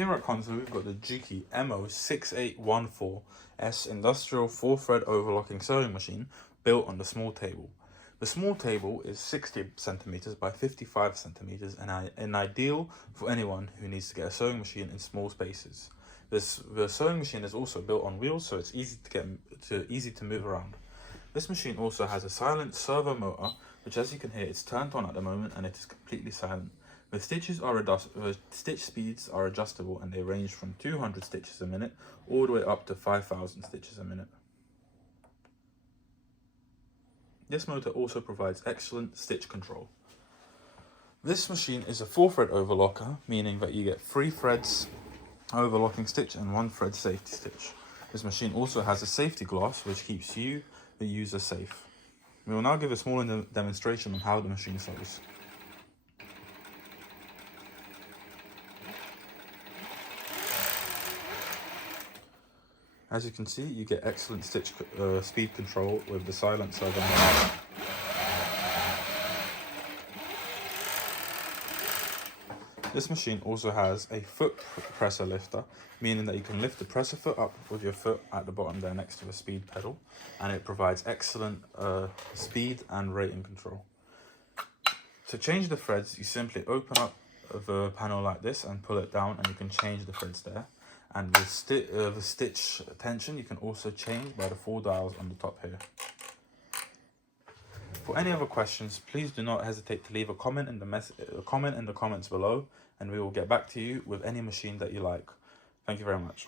Here at Console, we've got the JUKI MO-6804S Industrial 4-thread overlocking sewing machine built on the small table. The small table is 60 centimeters by 55 centimeters and ideal for anyone who needs to get a sewing machine in small spaces. The sewing machine is also built on wheels, so it's easy to move around. This machine also has a silent servo motor, which, as you can hear, it's turned on at the moment and it is completely silent. The stitch speeds are adjustable and they range from 200 stitches a minute all the way up to 5,000 stitches a minute. This motor also provides excellent stitch control. This machine is a 4-thread overlocker, meaning that you get 3 threads overlocking stitch and 1 thread safety stitch. This machine also has a safety glass which keeps you, the user, safe. We will now give a small demonstration on how the machine sews. As you can see, you get excellent stitch speed control with the silent servo motor. This machine also has a foot presser lifter, meaning that you can lift the presser foot up with your foot at the bottom there next to the speed pedal, and it provides excellent speed and rating control. To change the threads, you simply open up the panel like this and pull it down, and you can change the threads there. And the stitch tension you can also change by the 4 dials on the top here. For any other questions, please do not hesitate to leave a comment in the comments below, and we will get back to you with any machine that you like. Thank you very much.